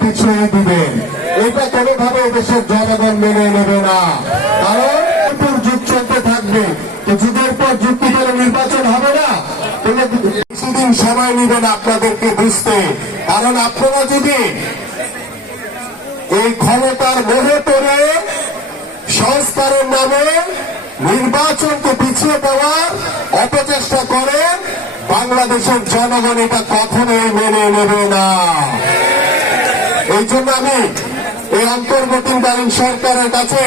পিছিয়ে দিবেন, এটা কোনোভাবে দেশের জনগণ মেনে নেবে না। কারণ যুগ চলতে থাকবে, যুগের পর যুগ কি করে নির্বাচন হবে না? কিছুদিন সময় নেবেন আপনাদেরকে বুঝতে। কারণ আপনারা যদি এই ক্ষমতার মোহে পড়ে সংস্কারের নামে নির্বাচনকে পিছিয়ে দেওয়ার অপচেষ্টা করেন, বাংলাদেশের জনগণ এটা কখনোই মেনে নেবে না। এই জন্য আমি এই অন্তর্বর্তীকালীন সরকারের কাছে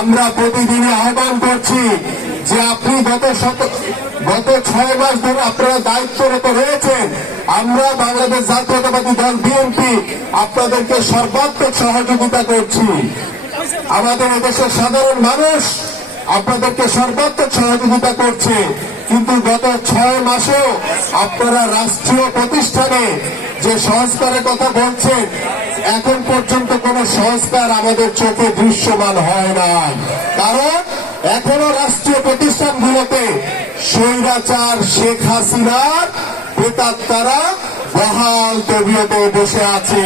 আমরা প্রতিদিনই আহ্বান করছি যে আপনি গত 6 মাস ধরে আপনারা দায়িত্বরত রয়েছেন। আমরা বাংলাদেশ জাতীয়তাবাদী দল বিএনপি আপনাদেরকে সর্বাত্মক সহযোগিতা করছি। আমাদের এদেশের সাধারণ মানুষ আপনাদেরকে সর্বাত্মক সহযোগিতা করছে, কিন্তু গত 6 মাসেও আপনারা রাষ্ট্রীয় প্রতিষ্ঠানে যে সংস্কারের কথা বলছেন, এখন পর্যন্ত কোন সংস্কার আমাদের চোখে দৃশ্যমান হয় না। কারণ এখনো রাষ্ট্রীয় প্রতিষ্ঠানগুলোতে স্বৈরাচার শেখ হাসিনার প্রেতাত্মারা বহাল তবিয়তে বসে আছে।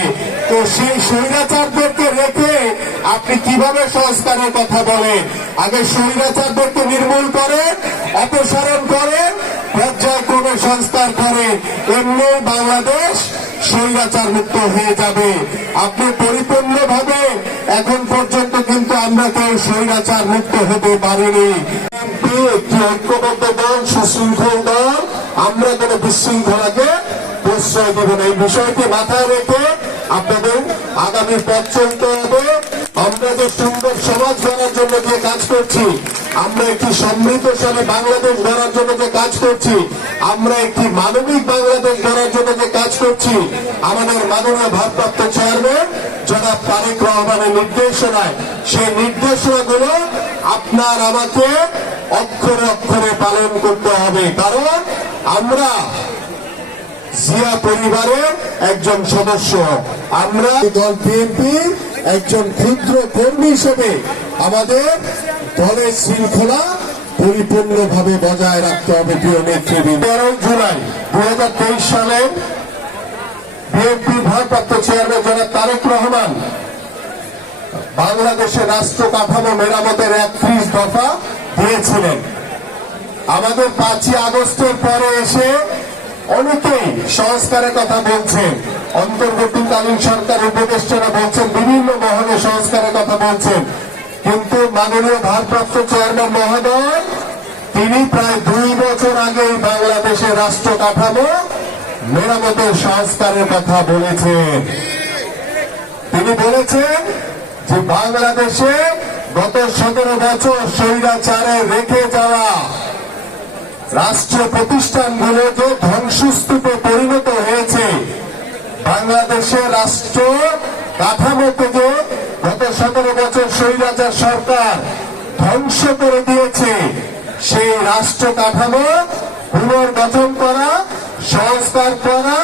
তো সেই স্বৈরাচারদেরকে রেখে আপনি কিভাবে সংস্কারের কথা বলেন? আগে স্বৈরাচারদেরকে নির্মূল করেন, অপসারণ করেন, পর্যায়ক্রমে সংস্কার করেন, এমনি বাংলাদেশ স্বৈরাচার মুক্ত হয়ে যাবে। আপনি পরিপূর্ণভাবে এখন পর্যন্ত কিন্তু আমরা কেউ স্বৈরাচার মুক্ত হতে পারিনি। একটি ঐক্যবদ্ধ দল, সুশৃঙ্খল দল, আমরা কোন বিশৃঙ্খলাকে প্রশ্রয় দেব না। এই বিষয়টি মাথায় রেখে আপনাদের আগামী পথ চলতে হবে। আমরা যে সুন্দর সমাজ গড়ার জন্য যে কাজ করছি, আমরা একটি সমৃদ্ধশালী বাংলাদেশ গড়ার জন্য যে কাজ করছি, আমরা একটি মানবিক বাংলাদেশ গড়ার জন্য যে কাজ করছি, আমাদের মাননীয় ভারপ্রাপ্ত চেয়ারম্যান জনাব তারেক রহমানের নির্দেশনায় সেই নির্দেশনাগুলো আপনার আমাকে অক্ষরে অক্ষরে পালন করতে হবে। কারণ আমরা জিয়া পরিবারের একজন সদস্য, আমরা দল বিএনপির একজন ক্ষুদ্র কর্মী হিসেবে আমাদের দলের শৃঙ্খলা পরিপূর্ণভাবে বজায় রাখতে হবে। প্রিয় নেতৃবৃন্দ, 13 জুলাই 2023 সালে বিএনপি ভারপ্রাপ্ত চেয়ারম্যান জনাব তারেক রহমান বাংলাদেশের রাষ্ট্র কাঠামো মেরামতের 31 দফা দিয়েছিলেন। আমাদের 5ই আগস্টের পরে এসে অনেকেই সংস্কারের কথা বলছেন, অন্তর্বর্তীকালীন সরকার উপদেষ্টারা বলছেন, বিভিন্ন মহলে সংস্কারের কথা বলছেন, কিন্তু মাননীয় ভারপ্রাপ্ত চেয়ারম্যান মহোদয় তিনি প্রায় 2 বছর আগে বাংলাদেশের রাষ্ট্র কাঠামো মেরামতের সংস্কারের কথা বলেছেন। তিনি বলেছেন যে বাংলাদেশে গত 17 বছর স্বৈরাচারে রেখে যাওয়া রাষ্ট্রীয় প্রতিষ্ঠানগুলো যে ধ্বংসস্তূপে পরিণত হয়েছে, বাংলাদেশের রাষ্ট্র কাঠামোকে যে গত 17 বছর স্বৈরাচার সরকার ধ্বংস করে দিয়েছে, সেই রাষ্ট্র কাঠামো পুনর্গঠন করা, সংস্কার করা